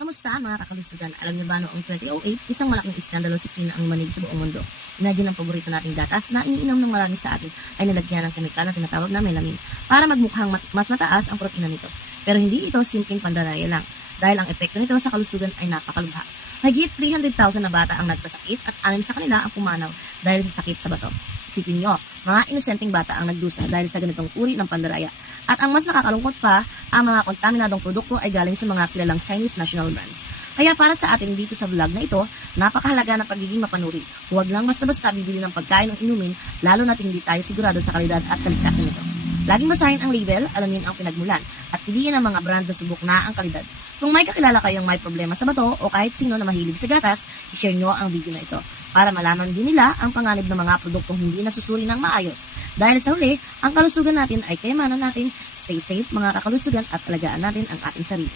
Kamusta mga kakalusugan? Alam niyo ba noong 2008, isang malaking iskandalo si China ang manig sa buong mundo. Imagine ang paborito nating gatas na iniinom ng marami sa atin ay nilagyan ng kemikal na tinatawag na melamine para magmukhang mas mataas ang protina nito. Pero hindi ito simpleng pandaraya lang dahil ang epekto nito sa kalusugan ay napakalubha. Higit 300,000 na bata ang nagkasakit at anim sa kanila ang pumanaw dahil sa sakit sa bato. Isipin nyo, mga inosenteng bata ang nagdusa dahil sa ganitong uri ng pandaraya. At ang mas nakakalungkot pa, ang mga kontaminadong produkto ay galing sa mga kilalang Chinese national brands. Kaya para sa atin dito sa vlog na ito, napakahalaga na pagiging mapanuri. Huwag lang basta-basta bibili ng pagkain o inumin, lalo na't hindi tayo sigurado sa kalidad at kaligtasan nito. Laging basahin ang label, alamin ang pinagmulan, at piliin ang mga brand na subok na ang kalidad. Kung may kakilala kayong may problema sa bato o kahit sino na mahilig sa gatas, i-share nyo ang video na ito para malaman din nila ang panganib ng mga produktong hindi nasusuri ng maayos. Dahil sa huli, ang kalusugan natin ay kayamanan natin. Stay safe mga kakalusugan at alagaan natin ang ating sarili.